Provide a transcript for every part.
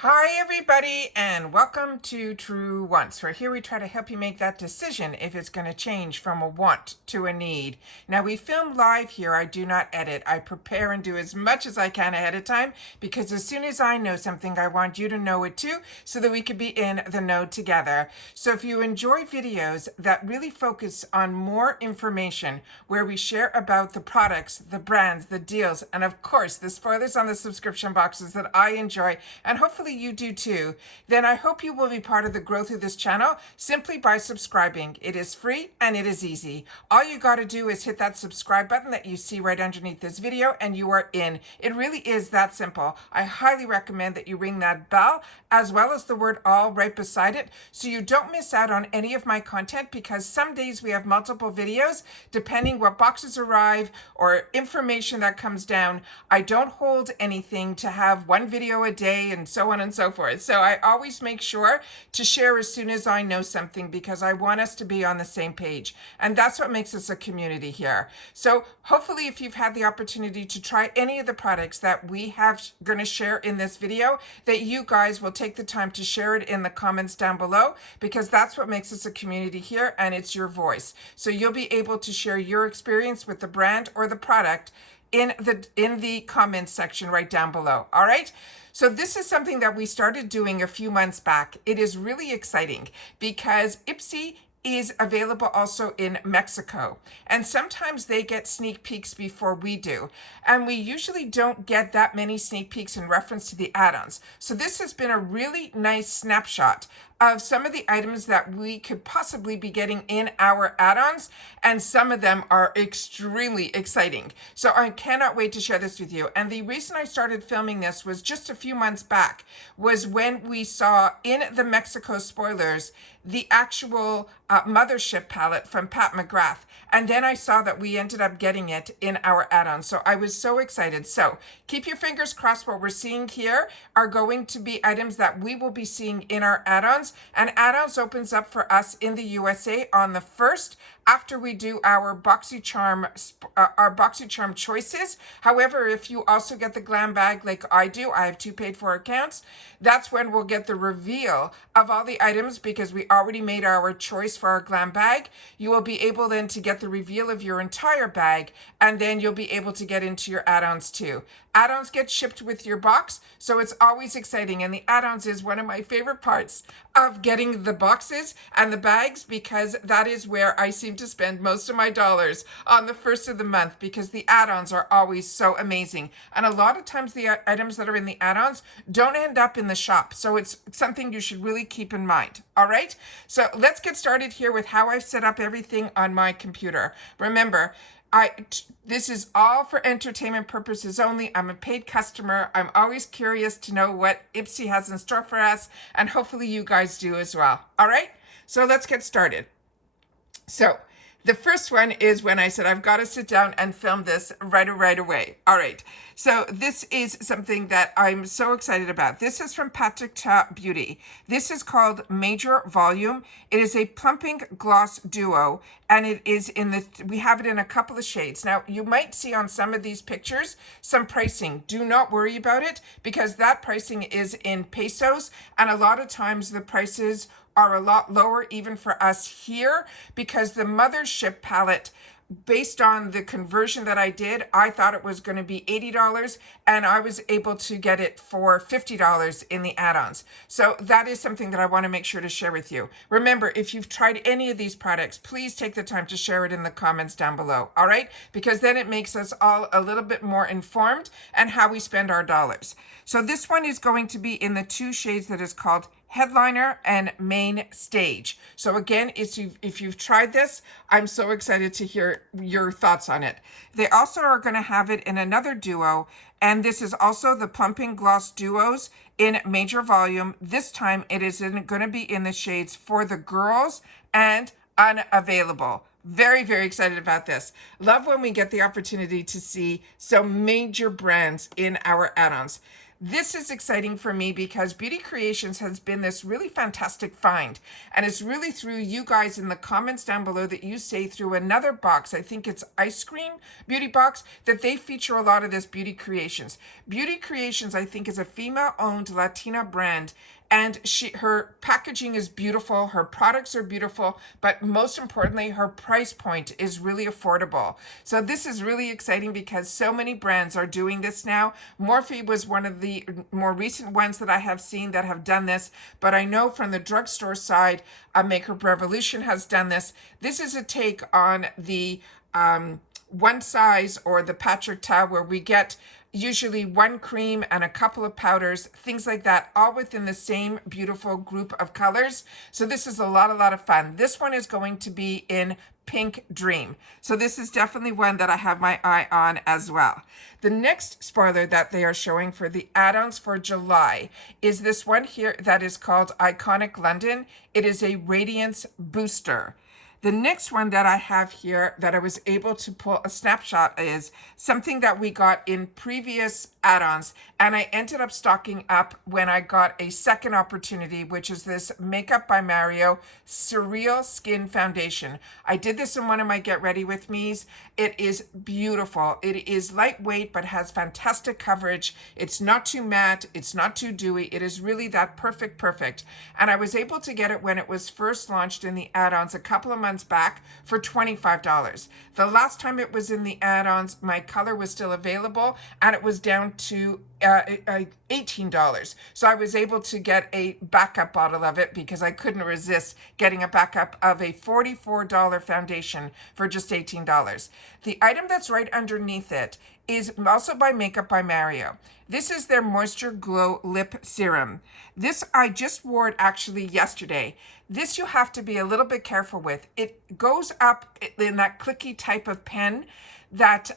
Hi everybody and welcome to Truewants, where here we try to help you make that decision if it's going to change from a want to a need. Now we film live here. I do not edit. I prepare and do as much as I can ahead of time because as soon as I know something, I want you to know it too so that we could be in the know together. So if you enjoy videos that really focus on more information, where we share about the products, the brands, the deals, and of course the spoilers on the subscription boxes that I enjoy and hopefully you do too, then I hope you will be part of the growth of this channel simply by subscribing. It is free and it is easy. All you got to do is hit that subscribe button that you see right underneath this video and you are in. It really is that simple. I highly recommend that you ring that bell as well as the word all right beside it so you don't miss out on any of my content, because some days we have multiple videos depending what boxes arrive or information that comes down. I don't hold anything to have one video a day and so on and so forth. So I always make sure to share as soon as I know something because I want us to be on the same page. And that's what makes us a community here. So hopefully if you've had the opportunity to try any of the products that we have going to share in this video, that you guys will take the time to share it in the comments down below, because that's what makes us a community here and it's your voice. So you'll be able to share your experience with the brand or the product in the comments section right down below. All right. So this is something that we started doing a few months back. It is really exciting because IPSY is available also in Mexico. And sometimes they get sneak peeks before we do. And we usually don't get that many sneak peeks in reference to the add-ons. So this has been a really nice snapshot of some of the items that we could possibly be getting in our add-ons, and some of them are extremely exciting. So I cannot wait to share this with you. And the reason I started filming this was just a few months back, was when we saw in the Mexico spoilers the actual mothership palette from Pat McGrath. And then I saw that we ended up getting it in our add-on. So I was so excited. So keep your fingers crossed. What we're seeing here are going to be items that we will be seeing in our add-ons. And add-ons opens up for us in the USA on the 1st, after we do our BoxyCharm choices. However, if you also get the glam bag like I do, I have 2 paid for accounts, that's when we'll get the reveal of all the items, because we already made our choice for our glam bag. You will be able then to get the reveal of your entire bag, and then you'll be able to get into your add-ons too. Add-ons get shipped with your box, so it's always exciting. And the add-ons is one of my favorite parts of getting the boxes and the bags, because that is where I seem to spend most of my dollars on the 1st of the month, because the add-ons are always so amazing. And a lot of times the items that are in the add-ons don't end up in the shop. So it's something you should really keep in mind. All right. So let's get started here with how I've set up everything on my computer. Remember, this is all for entertainment purposes only. I'm a paid customer. I'm always curious to know what IPSY has in store for us, and hopefully you guys do as well. All right, so let's get started. So the first one is when I said I've got to sit down and film this right away. All right, so this is something that I'm so excited about. This is from Patrick Ta Beauty. This is called Major Volume. It is a plumping gloss duo, and it is we have it in a couple of shades. Now, you might see on some of these pictures some pricing. Do not worry about it, because that pricing is in pesos, and a lot of times the prices are a lot lower even for us here, because the mothership palette, based on the conversion that I did, I thought it was going to be $80, and I was able to get it for $50 in the add-ons. So that is something that I want to make sure to share with you. Remember, if you've tried any of these products, please take the time to share it in the comments down below. All right, because then it makes us all a little bit more informed and how we spend our dollars. So this one is going to be in the 2 shades that is called Headliner and Main Stage. So again, if you've tried this, I'm so excited to hear your thoughts on it. They also are going to have it in another duo, and this is also the Plumping Gloss Duos in Major Volume. This time it is going to be in the shades For the Girls and Unavailable. Very, very excited about this. Love when we get the opportunity to see some major brands in our add-ons. This is exciting for me because Beauty Creations has been this really fantastic find. And it's really through you guys in the comments down below that you say through another box, I think it's Ice Cream Beauty Box, that they feature a lot of this Beauty Creations. Beauty Creations, I think, is a female-owned Latina brand. And her packaging is beautiful, her products are beautiful, but most importantly, her price point is really affordable. So this is really exciting because so many brands are doing this now. Morphe was one of the more recent ones that I have seen that have done this, but I know from the drugstore side, Makeup Revolution has done this. This is a take on the one size or the Patrick Ta, where we get usually one cream and a couple of powders, things like that, all within the same beautiful group of colors. So this is a lot of fun. This one is going to be in Pink Dream. So this is definitely one that I have my eye on as well. The next spoiler that they are showing for the add-ons for July is this one here that is called Iconic London. It is a Radiance Booster. The next one that I have here that I was able to pull a snapshot is something that we got in previous add-ons, and I ended up stocking up when I got a second opportunity, which is this Makeup by Mario Surreal Skin Foundation. I did this in one of my Get Ready With Me's. It is beautiful. It is lightweight, but has fantastic coverage. It's not too matte. It's not too dewy. It is really that perfect. And I was able to get it when it was first launched in the add-ons a couple of months back for $25. The last time it was in the add-ons, my color was still available and it was down to $18. So I was able to get a backup bottle of it because I couldn't resist getting a backup of a $44 foundation for just $18. The item that's right underneath it is also by Makeup by Mario. This is their Moisture Glow Lip Serum. This, I just wore it actually yesterday. This you have to be a little bit careful with. It goes up in that clicky type of pen that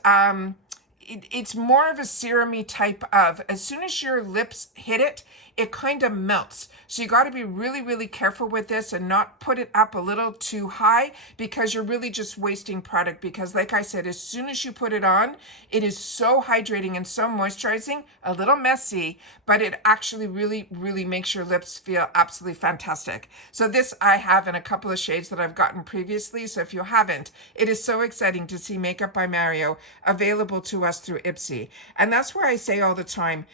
it's more of a serum-y type of, as soon as your lips hit it, it kind of melts. So you got to be really careful with this and not put it up a little too high, because you're really just wasting product. Because like I said, as soon as you put it on, it is so hydrating and so moisturizing, a little messy, but it actually really makes your lips feel absolutely fantastic. So this I have in a couple of shades that I've gotten previously. So if you haven't, it is so exciting to see Makeup by Mario available to us through IPSY. And that's where I say all the time,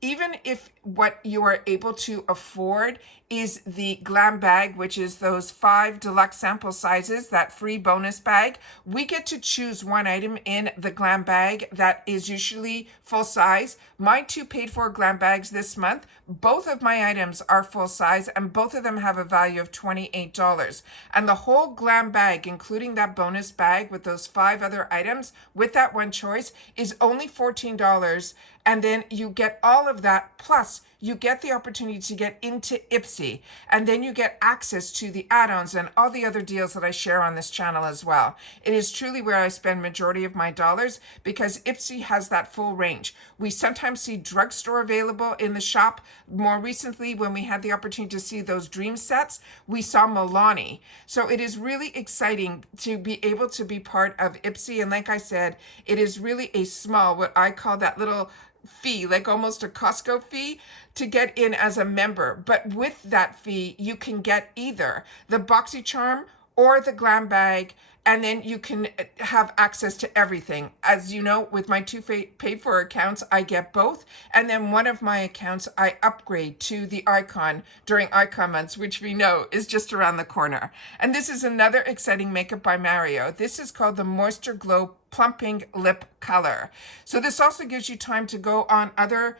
even if what you are able to afford is the glam bag, which is those 5 deluxe sample sizes, that free bonus bag, we get to choose one item in the glam bag that is usually full size. My 2 paid for glam bags this month, both of my items are full size and both of them have a value of $28. And the whole glam bag, including that bonus bag with those 5 other items, with that one choice, is only $14. And then you get all of that, plus you get the opportunity to get into IPSY, and then you get access to the add-ons and all the other deals that I share on this channel as well. It is truly where I spend majority of my dollars, because IPSY has that full range. We sometimes see drugstore available in the shop. More recently, when we had the opportunity to see those dream sets, we saw Milani. So it is really exciting to be able to be part of IPSY. And like I said, it is really a small, what I call that little fee, like almost a Costco fee, to get in as a member. But with that fee, you can get either the BoxyCharm or the glam bag, and then you can have access to everything. As you know, with my 2 paid for accounts, I get both. And then one of my accounts, I upgrade to the Icon during Icon months, which we know is just around the corner. And this is another exciting Makeup by Mario. This is called the Moisture Glow Plumping Lip Color. So this also gives you time to go on other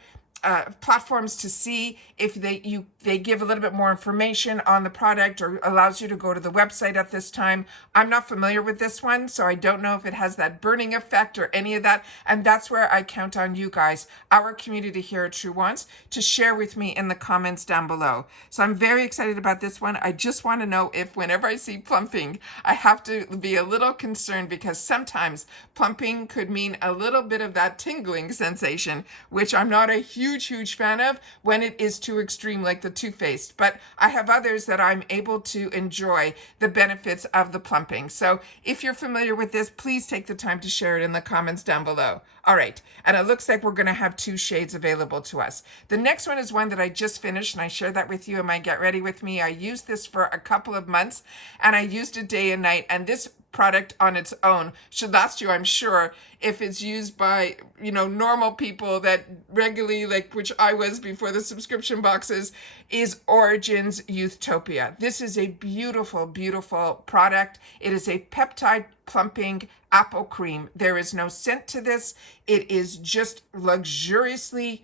platforms to see if they give a little bit more information on the product, or allows you to go to the website at this time. I'm not familiar with this one, so I don't know if it has that burning effect or any of that. And that's where I count on you guys, our community here at Truewants, to share with me in the comments down below. So I'm very excited about this one. I just want to know if whenever I see plumping, I have to be a little concerned, because sometimes plumping could mean a little bit of that tingling sensation, which I'm not a huge fan of when it is too extreme, like the Too Faced. But I have others that I'm able to enjoy the benefits of the plumping. So if you're familiar with this, please take the time to share it in the comments down below. All right, and it looks like we're going to have 2 shades available to us. The next one is one that I just finished, and I shared that with you in my Get Ready With Me. I used this for a couple of months, and I used it day and night, and this product on its own should last you, I'm sure, if it's used by, normal people that regularly, like which I was before the subscription boxes, is Origins Youthopia. This is a beautiful, beautiful product. It is a peptide plumping apple cream. There is no scent to this. It is just luxuriously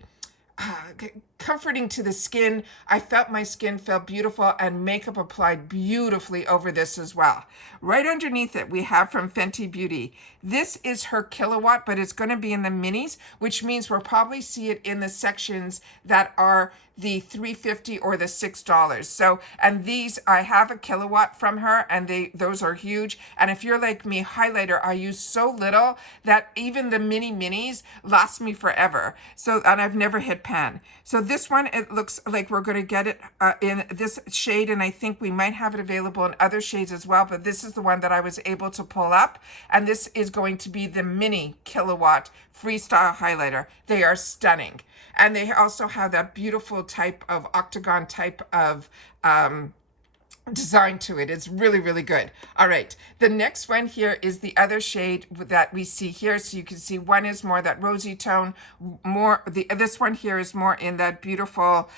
comforting to the skin. I felt my skin felt beautiful, and makeup applied beautifully over this as well. Right underneath it, we have from Fenty Beauty. This is her kilowatt, but it's going to be in the minis, which means we'll probably see it in the sections that are the $3.50 or the $6. So, and these, I have a kilowatt from her, and those are huge. And if you're like me, highlighter, I use so little that even the minis last me forever. So, and I've never hit pan. So this one, it looks like we're going to get it in this shade, and I think we might have it available in other shades as well, but this is the one that I was able to pull up, and this is going to be the mini kilowatt freestyle highlighter. They are stunning. And they also have that beautiful type of octagon type of design to it. It's really, really good. All right. The next one here is the other shade that we see here. So you can see one is more that rosy tone, this one here is more in that beautiful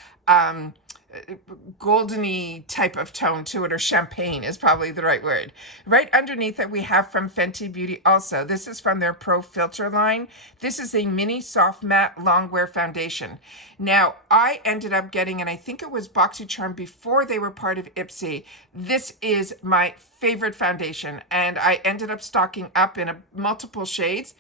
goldeny type of tone to it, or champagne is probably the right word. Right underneath it, we have from Fenty Beauty also. This is from their Pro Filter line. This is a mini soft matte longwear foundation. Now, I ended up getting, and I think it was BoxyCharm before they were part of IPSY. This is my favorite foundation, and I ended up stocking up in multiple shades.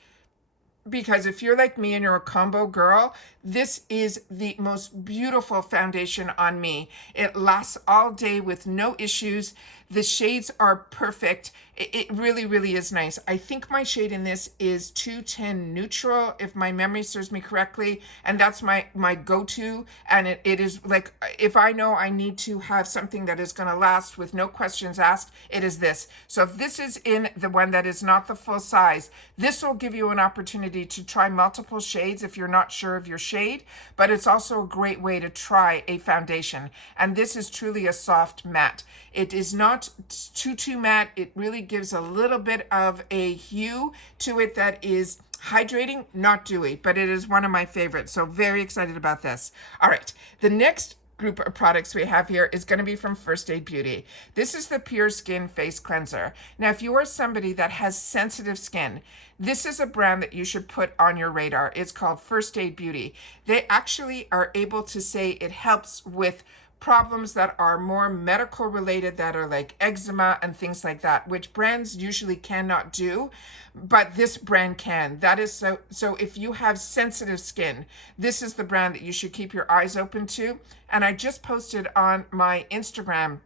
Because if you're like me and you're a combo girl, this is the most beautiful foundation on me. It lasts all day with no issues. The shades are perfect. It really, really is nice. I think my shade in this is 210 Neutral, if my memory serves me correctly. And that's my go-to. And it is like, if I know I need to have something that is going to last with no questions asked, it is this. So if this is in the one that is not the full size, this will give you an opportunity to try multiple shades if you're not sure of your shade. But it's also a great way to try a foundation. And this is truly a soft matte. It is not too matte. It really gives a little bit of a hue to it that is hydrating, not dewy, but it is one of my favorites. So very excited about this. All right, the next group of products we have here is going to be from First Aid Beauty. This is the Pure Skin Face Cleanser. Now, if you are somebody that has sensitive skin, this is a brand that you should put on your radar. It's called First Aid Beauty. They actually are able to say it helps with problems that are more medical related, that are like eczema and things like that, which brands usually cannot do, but this brand can. That is so if you have sensitive skin, this is the brand that you should keep your eyes open to. And I just posted on my Instagram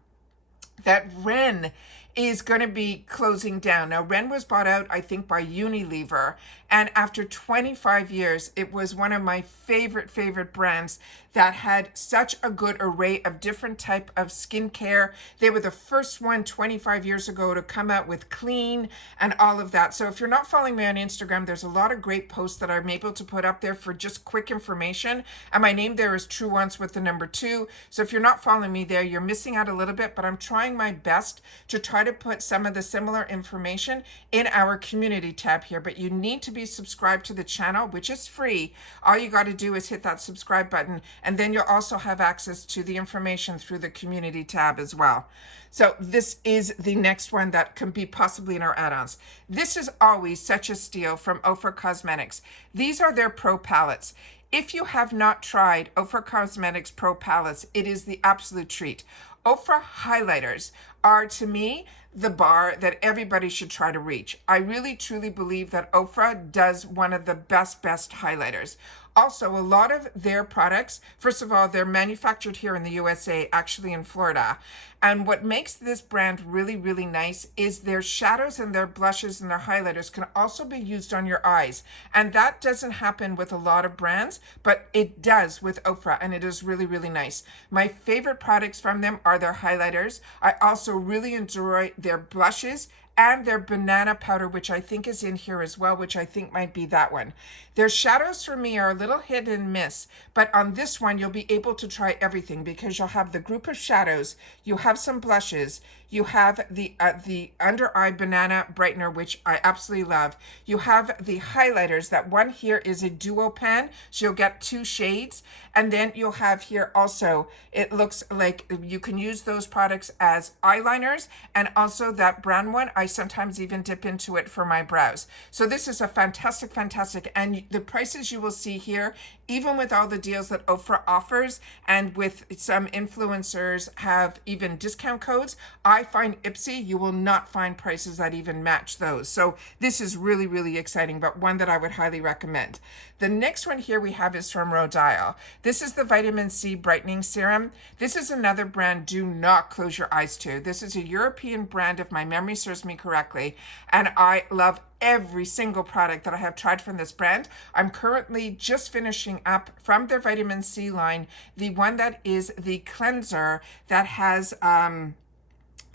that Ren is going to be closing down. Now, Ren was bought out, I think, by Unilever. And after 25 years, it was one of my favorite brands that had such a good array of different type of skincare. They were the first one 25 years ago to come out with clean and all of that. So if you're not following me on Instagram, there's a lot of great posts that I'm able to put up there for just quick information. And my name there is Truewants with the number 2. So if you're not following me there, you're missing out a little bit, but I'm trying my best to try to put some of the similar information in our community tab here. But you need to be subscribed to the channel, which is free. All you got to do is hit that subscribe button, and then you'll also have access to the information through the community tab as well. So this is the next one that can be possibly in our add-ons. This is always such a steal from Ofra Cosmetics. These are their Pro Palettes. If you have not tried Ofra Cosmetics Pro Palettes, it is the absolute treat. Ofra highlighters are, to me, the bar that everybody should try to reach. I really truly believe that Ofra does one of the best highlighters. Also, a lot of their products, first of all, they're manufactured here in the USA, actually in Florida. And what makes this brand really, really nice is their shadows and their blushes and their highlighters can also be used on your eyes. And that doesn't happen with a lot of brands, but it does with Ofra, and it is really, really nice. My favorite products from them are their highlighters. I also really enjoy their blushes and their banana powder, which I think is in here as well, which I think might be that one. Their shadows for me are a little hit and miss, but on this one, you'll be able to try everything because you'll have the group of shadows, you have some blushes, you have the under eye banana brightener, which I absolutely love. You have the highlighters. That one here is a duo pan, so you'll get 2 shades. And then you'll have here also, it looks like you can use those products as eyeliners, and also that brown one, I sometimes even dip into it for my brows. So this is a fantastic, fantastic, and the prices you will see here, even with all the deals that Oprah offers, and with some influencers have even discount codes, I find IPSY, you will not find prices that even match those. So this is really, really exciting, but one that I would highly recommend. The next one here we have is from Rodile. This is the Vitamin C Brightening Serum. This is another brand do not close your eyes to. This is a European brand, if my memory serves me correctly, and I love every single product that I have tried from this brand. I'm currently just finishing up from their Vitamin C line, the one that is the cleanser that has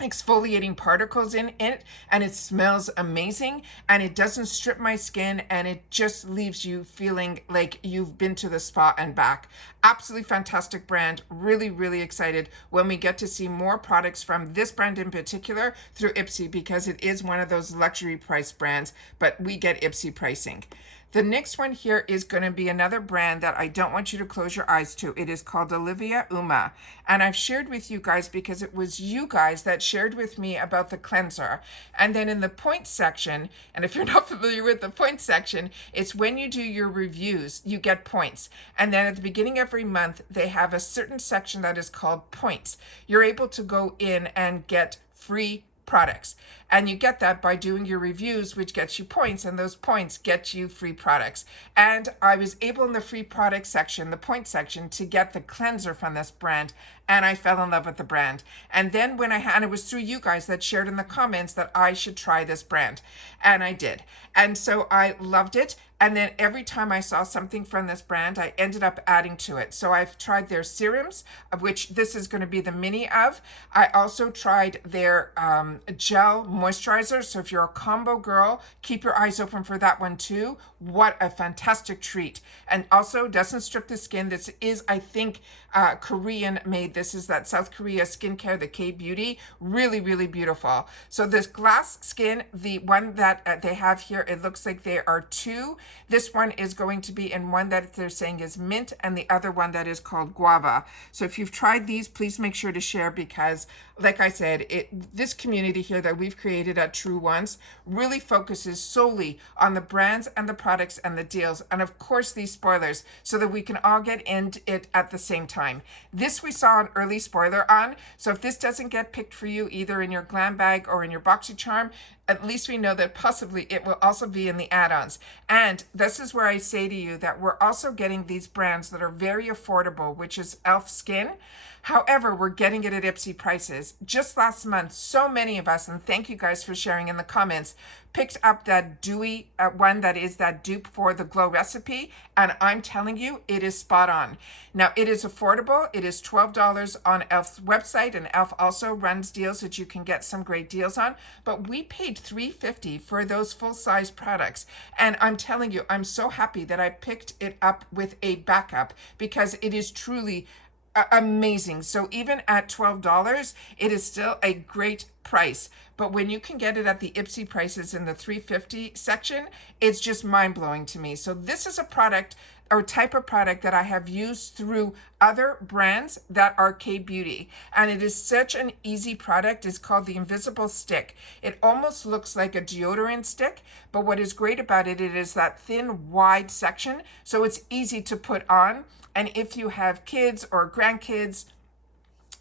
exfoliating particles in it, and it smells amazing, and it doesn't strip my skin, and it just leaves you feeling like you've been to the spa and back. Absolutely fantastic brand. Really, really excited when we get to see more products from this brand in particular through IPSY, because it is one of those luxury price brands, but we get IPSY pricing. The next one here is going to be another brand that I don't want you to close your eyes to. It is called Olivia Uma. And I've shared with you guys because it was you guys that shared with me about the cleanser. And then in the points section, and if you're not familiar with the points section, it's when you do your reviews, you get points. And then at the beginning of every month, they have a certain section that is called points. You're able to go in and get free products, and you get that by doing your reviews, which gets you points, and those points get you free products. And I was able in the free product section, the point section, to get the cleanser from this brand, and I fell in love with the brand. And then when I had, it was through you guys that shared in the comments that I should try this brand, and I did. And so I loved it. And then every time I saw something from this brand, I ended up adding to it. So I've tried their serums, of which this is going to be the mini of. I also tried their gel moisturizer. So if you're a combo girl, keep your eyes open for that one too. What a fantastic treat. And also doesn't strip the skin. This is, I think, Korean made. This is that South Korea skincare, the K-Beauty. Really, really beautiful. So this glass skin, the one that they have here, it looks like there are 2. This one is going to be in one that they're saying is mint, and the other one that is called guava. So if you've tried these, please make sure to share, because like I said, this community here that we've created at Truewants really focuses solely on the brands and the products and the deals, and of course these spoilers, so that we can all get into it at the same time. This we saw an early spoiler on, so if this doesn't get picked for you either in your glam bag or in your BoxyCharm, at least we know that possibly it will also be in the add-ons. And this is where I say to you that we're also getting these brands that are very affordable, which is e.l.f. Skin. However, we're getting it at IPSY prices. Just last month, so many of us, and thank you guys for sharing in the comments, picked up that dewy one that is that dupe for the Glow recipe, and I'm telling you, it is spot on. Now, it is affordable. It is $12 on e.l.f.'s website, and e.l.f. also runs deals that you can get some great deals on, but we paid $3.50 for those full-size products, and I'm telling you, I'm so happy that I picked it up with a backup, because it is truly amazing. So even at $12, it is still a great price. But when you can get it at the IPSY prices in the $3.50 section, it's just mind-blowing to me. So this is a product or type of product that I have used through other brands that are K-Beauty. And it is such an easy product. It's called the Invisible Stick. It almost looks like a deodorant stick, but what is great about it, it is that thin, wide section, so it's easy to put on. And if you have kids or grandkids,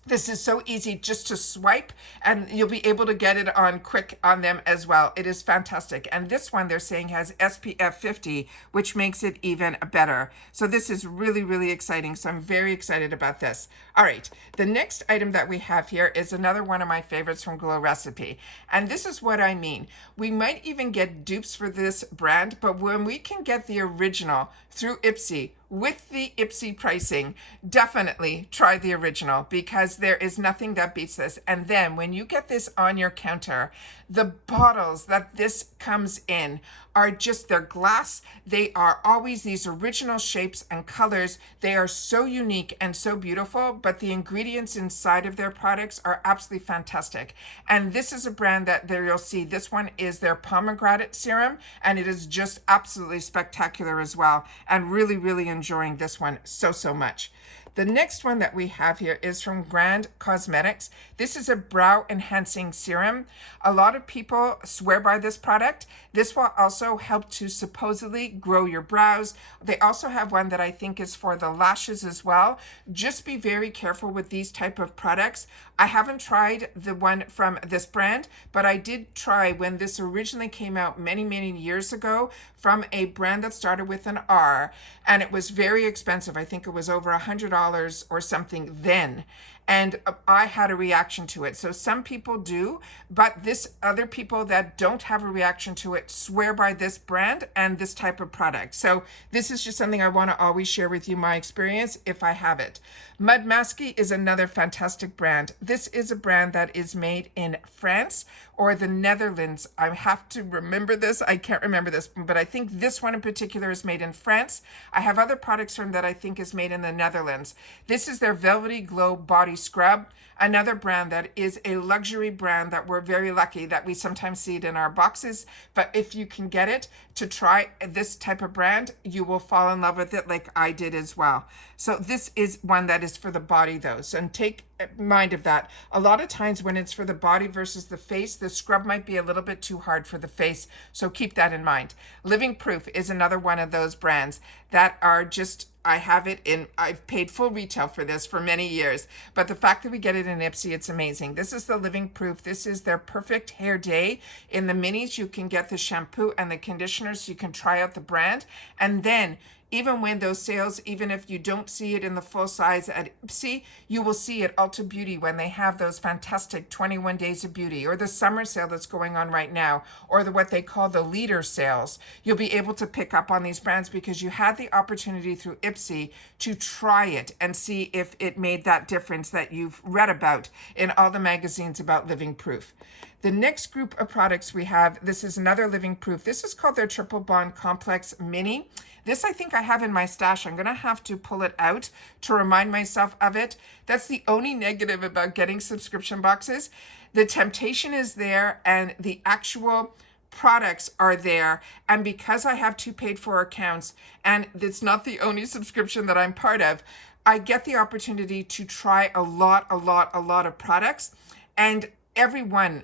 this is so easy just to swipe, and you'll be able to get it on quick on them as well. It is fantastic. And this one they're saying has SPF 50, which makes it even better. So this is really, really exciting. So I'm very excited about this. All right, the next item that we have here is another one of my favorites from Glow Recipe. And this is what I mean. We might even get dupes for this brand, but when we can get the original through IPSY, with the IPSY pricing, definitely try the original, because there is nothing that beats this. And then when you get this on your counter, the bottles that this comes in are just, their glass. They are always these original shapes and colors. They are so unique and so beautiful, but the ingredients inside of their products are absolutely fantastic. And this is a brand that there you'll see, this one is their pomegranate serum, and it is just absolutely spectacular as well. And really, really enjoying this one so much. The next one that we have here is from Grand Cosmetics. This is a brow enhancing serum. A lot of people swear by this product. This will also help to supposedly grow your brows. They also have one that I think is for the lashes as well. Just be very careful with these type of products. I haven't tried the one from this brand, but I did try when this originally came out many years ago from a brand that started with an R, and it was very expensive. I think it was over $100 or something then. And I had a reaction to it. So some people do, but other people that don't have a reaction to it swear by this brand and this type of product. So this is just something I want to always share with you, my experience, if I have it. Mud Masky is another fantastic brand. This is a brand that is made in France or the Netherlands. I have to remember this. I can't remember this, but I think this one in particular is made in France. I have other products from that I think is made in the Netherlands. This is their Velvety Glow Body Scrub, another brand that is a luxury brand that we're very lucky that we sometimes see it in our boxes. But if you can get it to try this type of brand, you will fall in love with it like I did as well. So this is one that is for the body though. So and take mind of that. A lot of times when it's for the body versus the face, the scrub might be a little bit too hard for the face. So keep that in mind. Living Proof is another one of those brands that are just, I have it in, I've paid full retail for this for many years, but the fact that we get it in IPSY, it's amazing. This is the Living Proof. This is their Perfect Hair Day. In the minis, you can get the shampoo and the conditioner so you can try out the brand. And then even when those sales, even if you don't see it in the full size at IPSY, you will see at Ulta Beauty when they have those fantastic 21 Days of Beauty, or the summer sale that's going on right now, or what they call the leader sales. You'll be able to pick up on these brands because you had the opportunity through IPSY to try it and see if it made that difference that you've read about in all the magazines about Living Proof. The next group of products we have, this is another Living Proof. This is called their Triple Bond Complex Mini. This I think I have in my stash. I'm going to have to pull it out to remind myself of it. That's the only negative about getting subscription boxes. The temptation is there and the actual products are there. And because I have 2 paid for accounts and it's not the only subscription that I'm part of, I get the opportunity to try a lot of products. And everyone,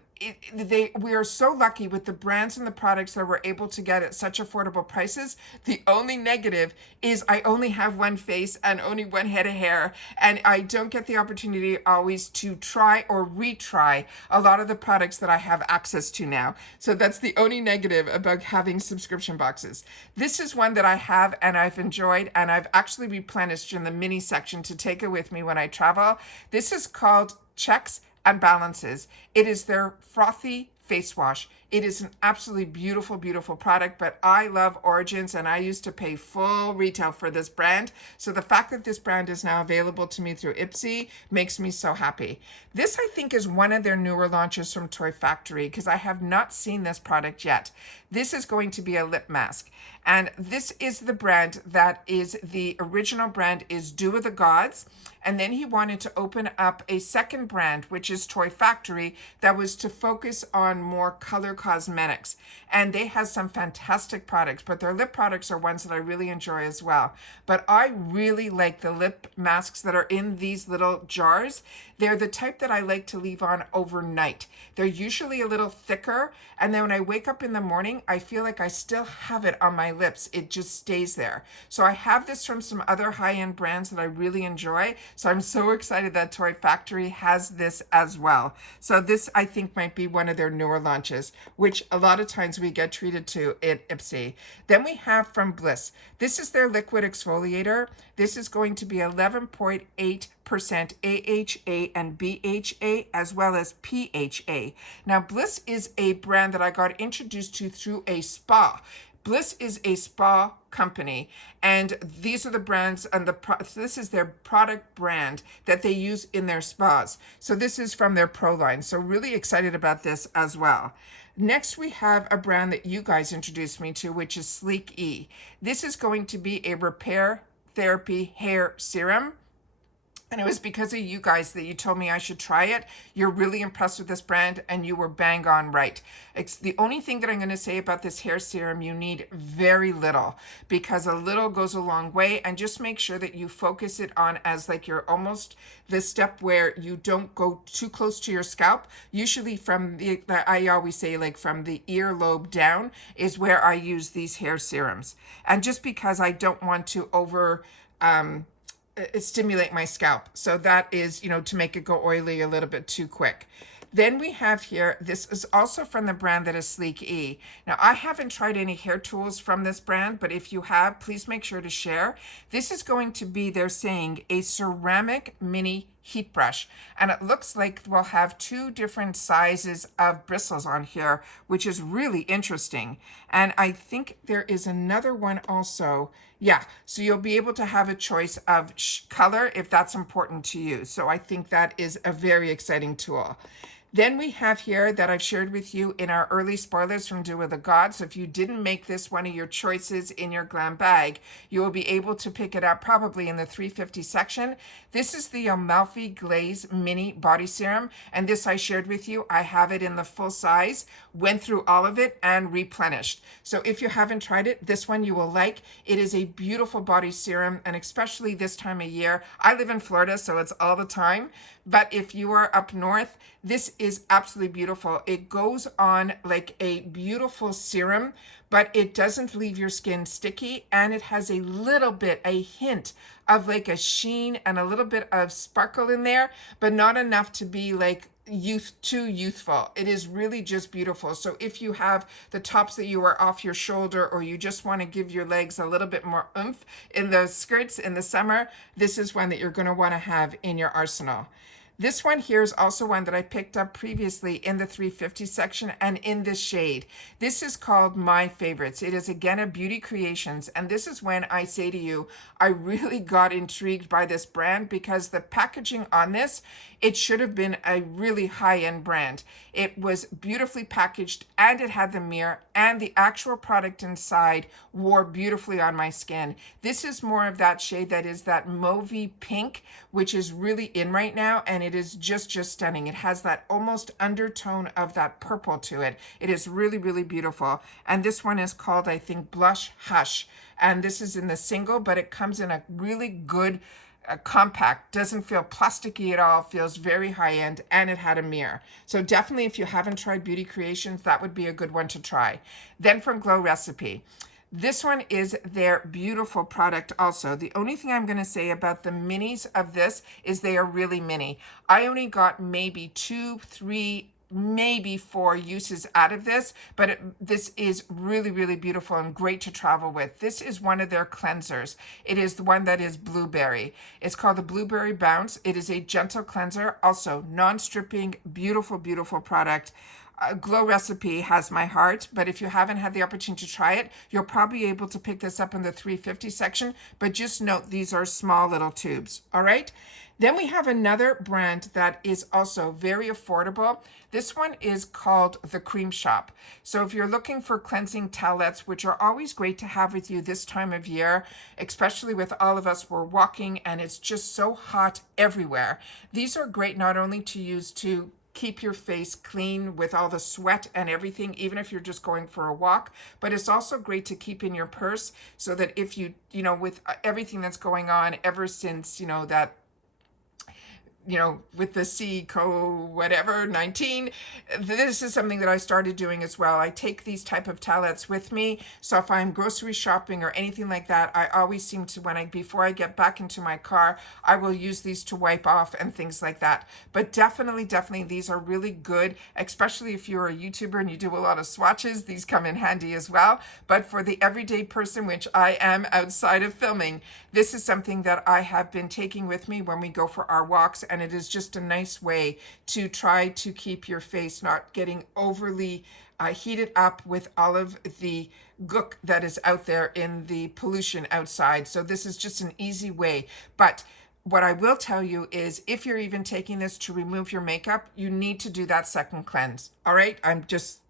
we are so lucky with the brands and the products that we're able to get at such affordable prices. The only negative is I only have one face and only one head of hair, and I don't get the opportunity always to try or retry a lot of the products that I have access to now. So that's the only negative about having subscription boxes. This is one that I have and I've enjoyed, and I've actually replenished in the mini section to take it with me when I travel. This is called Checks and Balances. It is their frothy face wash. It is an absolutely beautiful product, but I love Origins and I used to pay full retail for this brand. So the fact that this brand is now available to me through IPSY makes me so happy. This I think is one of their newer launches from Toy Factory because I have not seen this product yet. This is going to be a lip mask. And this is the brand that is the original brand is Dew of the Gods. And then he wanted to open up a second brand, which is Toy Factory, that was to focus on more color cosmetics. And they have some fantastic products, but their lip products are ones that I really enjoy as well. But I really like the lip masks that are in these little jars. They're the type that I like to leave on overnight. They're usually a little thicker, and then when I wake up in the morning, I feel like I still have it on my lips. It just stays there. So I have this from some other high-end brands that I really enjoy. So I'm so excited that Toy Factory has this as well. So this, I think, might be one of their newer launches, which a lot of times we get treated to at IPSY. Then we have from Bliss. This is their liquid exfoliator. This is going to be 11.8% AHA and BHA as well as PHA. Now Bliss is a brand that I got introduced to through a spa. Bliss is a spa company, and these are the brands and this is their product brand that they use in their spas. So this is from their Pro line. So really excited about this as well. Next, we have a brand that you guys introduced me to, which is SleekE. This is going to be a repair therapy hair serum. And it was because of you guys that you told me I should try it. You're really impressed with this brand, and you were bang on right. It's the only thing that I'm going to say about this hair serum, you need very little, because a little goes a long way. And just make sure that you focus it on as like you're almost the step where you don't go too close to your scalp. Usually from I always say like from the earlobe down is where I use these hair serums. And just because I don't want to stimulate my scalp. So that is, to make it go oily a little bit too quick. Then we have here, this is also from the brand that is SleekE. Now, I haven't tried any hair tools from this brand, but if you have, please make sure to share. This is going to be, they're saying, a ceramic mini heat brush. And it looks like we'll have 2 different sizes of bristles on here, which is really interesting. And I think there is another one also. Yeah, so you'll be able to have a choice of color if that's important to you. So I think that is a very exciting tool. Then we have here that I've shared with you in our early spoilers from Do With a God. So if you didn't make this one of your choices in your glam bag, you will be able to pick it up probably in the 350 section. This is the Amalfi Glaze Mini Body Serum. And this I shared with you. I have it in the full size, went through all of it and replenished. So if you haven't tried it, this one you will like. It is a beautiful body serum, and especially this time of year. I live in Florida, so it's all the time. But if you are up north, this is absolutely beautiful. It goes on like a beautiful serum, but it doesn't leave your skin sticky, and it has a little bit, a hint of like a sheen and a little bit of sparkle in there, but not enough to be like too youthful. It is really just beautiful. So if you have the tops that you are off your shoulder, or you just want to give your legs a little bit more oomph in those skirts in the summer, this is one that you're going to want to have in your arsenal. This one here is also one that I picked up previously in the 350 section and in this shade. This is called My Favorites. It is again a Beauty Creations, and this is when I say to you, I really got intrigued by this brand because the packaging on this, it should have been a really high-end brand. It was beautifully packaged, and it had the mirror, and the actual product inside wore beautifully on my skin. This is more of that shade that is that mauvey pink, which is really in right now, and it is just stunning. It has that almost undertone of that purple to it. It is really, really beautiful. And this one is called, I think, Blush Hush. And this is in the single, but it comes in a really good compact, doesn't feel plasticky at all, feels very high-end, and it had a mirror. So definitely, if you haven't tried Beauty Creations, that would be a good one to try. Then from Glow Recipe, this one is their beautiful product also. The only thing I'm going to say about the minis of this is they are really mini. I only got maybe 2, 3, maybe 4 uses out of this, but this is really, really beautiful and great to travel with. This is one of their cleansers. It is the one that is blueberry. It's called the Blueberry Bounce. It is a gentle cleanser, also non-stripping, beautiful, beautiful product. Glow Recipe has my heart, but if you haven't had the opportunity to try it, you'll probably be able to pick this up in the 350 section, but just note these are small little tubes, all right? Then we have another brand that is also very affordable. This one is called The Cream Shop. So if you're looking for cleansing towelettes, which are always great to have with you this time of year, especially with all of us, we're walking and it's just so hot everywhere. These are great not only to use to keep your face clean with all the sweat and everything, even if you're just going for a walk, but it's also great to keep in your purse so that if you, with everything that's going on ever since, that with the COVID-19, this is something that I started doing as well. I take these type of towelettes with me. So if I'm grocery shopping or anything like that, I always seem to, before I get back into my car, I will use these to wipe off and things like that. But definitely, these are really good, especially if you're a YouTuber and you do a lot of swatches. These come in handy as well. But for the everyday person, which I am outside of filming, this is something that I have been taking with me when we go for our walks, and it is just a nice way to try to keep your face not getting overly heat it up with all of the gook that is out there in the pollution outside. So this is just an easy way. But what I will tell you is if you're even taking this to remove your makeup, you need to do that second cleanse. All right.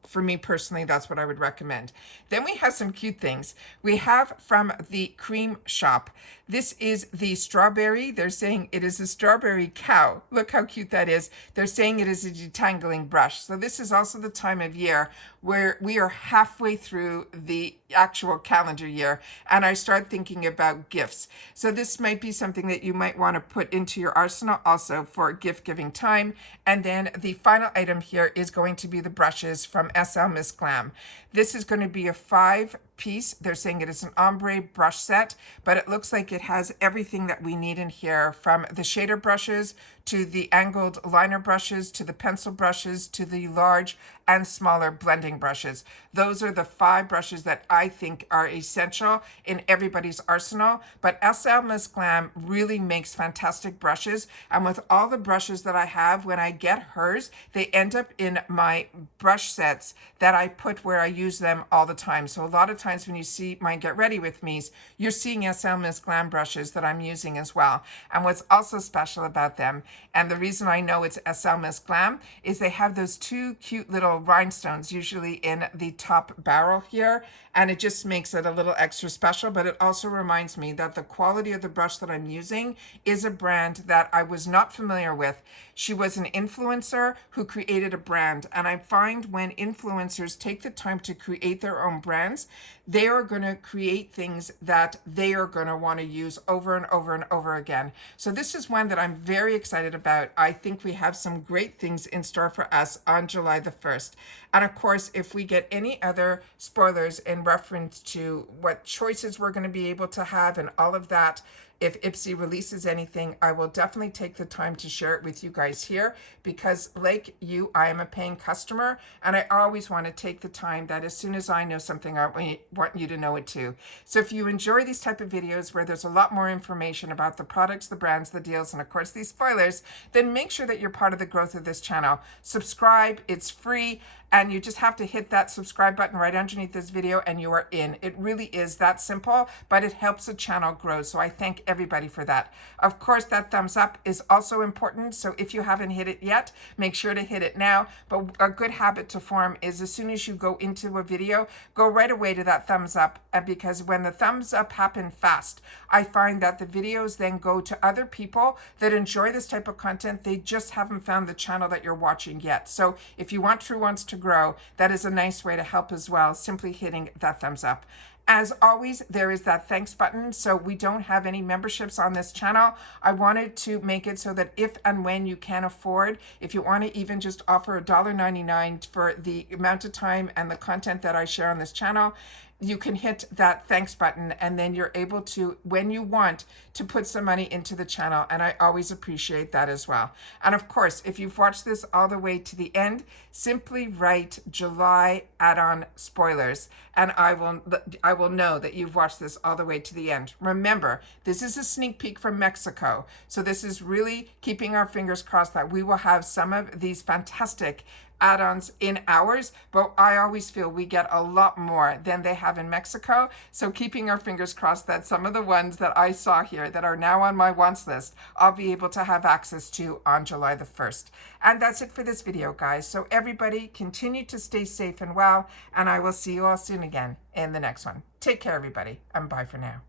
For me personally, that's what I would recommend. Then we have some cute things. We have from the cream shop. This is the strawberry. They're saying it is a strawberry cow. Look how cute that is. They're saying it is a detangling brush. So this is also the time of year where we are halfway through the actual calendar year, and I start thinking about gifts. So this might be something that you might want to put into your arsenal also for gift giving time. And then the final item here is going to be the brushes from SL Miss Glam. This is going to be a 5-piece. They're saying it is an ombre brush set, but it looks like it has everything that we need in here, from the shader brushes to the angled liner brushes to the pencil brushes to the large and smaller blending brushes. Those are the 5 brushes that I think are essential in everybody's arsenal. But SL Miss Glam really makes fantastic brushes. And with all the brushes that I have, when I get hers, they end up in my brush sets that I put where I use them all the time. So a lot of times when you see my Get Ready With Me's, you're seeing SL Miss Glam brushes that I'm using as well. And what's also special about them, and the reason I know it's SL Miss Glam, is they have those 2 cute little rhinestones usually in the top barrel here, and it just makes it a little extra special. But it also reminds me that the quality of the brush that I'm using is a brand that I was not familiar with. She was an influencer who created a brand, and I find when influencers take the time to create their own brands, they are going to create things that they are going to want to use over and over and over again. So this is one that I'm very excited about. I think we have some great things in store for us on July the 1st. And of course, if we get any other spoilers in reference to what choices we're going to be able to have and all of that, if IPSY releases anything, I will definitely take the time to share it with you guys here, because like you, I am a paying customer, and I always want to take the time that as soon as I know something, I want you to know it too. So if you enjoy these type of videos where there's a lot more information about the products, the brands, the deals, and of course these spoilers, then make sure that you're part of the growth of this channel. Subscribe, it's free. And you just have to hit that subscribe button right underneath this video and you are in. It really is that simple, but it helps the channel grow. So I thank everybody for that. Of course, that thumbs up is also important. So if you haven't hit it yet, make sure to hit it now. But a good habit to form is as soon as you go into a video, go right away to that thumbs up. Because when the thumbs up happen fast, I find that the videos then go to other people that enjoy this type of content. They just haven't found the channel that you're watching yet. So if you want Truewants to grow, that is a nice way to help as well, simply hitting that thumbs up. As always, there is that thanks button. So we don't have any memberships on this channel. I wanted to make it so that if and when you can afford, if you want to even just offer $1.99 for the amount of time and the content that I share on this channel, you can hit that thanks button, and then you're able to, when you want, to put some money into the channel, and I always appreciate that as well. And of course, if you've watched this all the way to the end, simply write July add-on spoilers, and I will know that you've watched this all the way to the end. Remember, this is a sneak peek from Mexico, so this is really keeping our fingers crossed that we will have some of these fantastic add-ons in ours, but I always feel we get a lot more than they have in Mexico. So keeping our fingers crossed that some of the ones that I saw here that are now on my wants list, I'll be able to have access to on July the 1st. And that's it for this video, guys. So everybody continue to stay safe and well, and I will see you all soon again in the next one. Take care, everybody, and bye for now.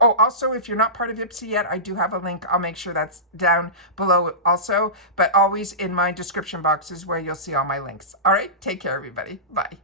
Oh, also, if you're not part of IPSY yet, I do have a link. I'll make sure that's down below also, but always in my description box is where you'll see all my links. All right, take care, everybody. Bye.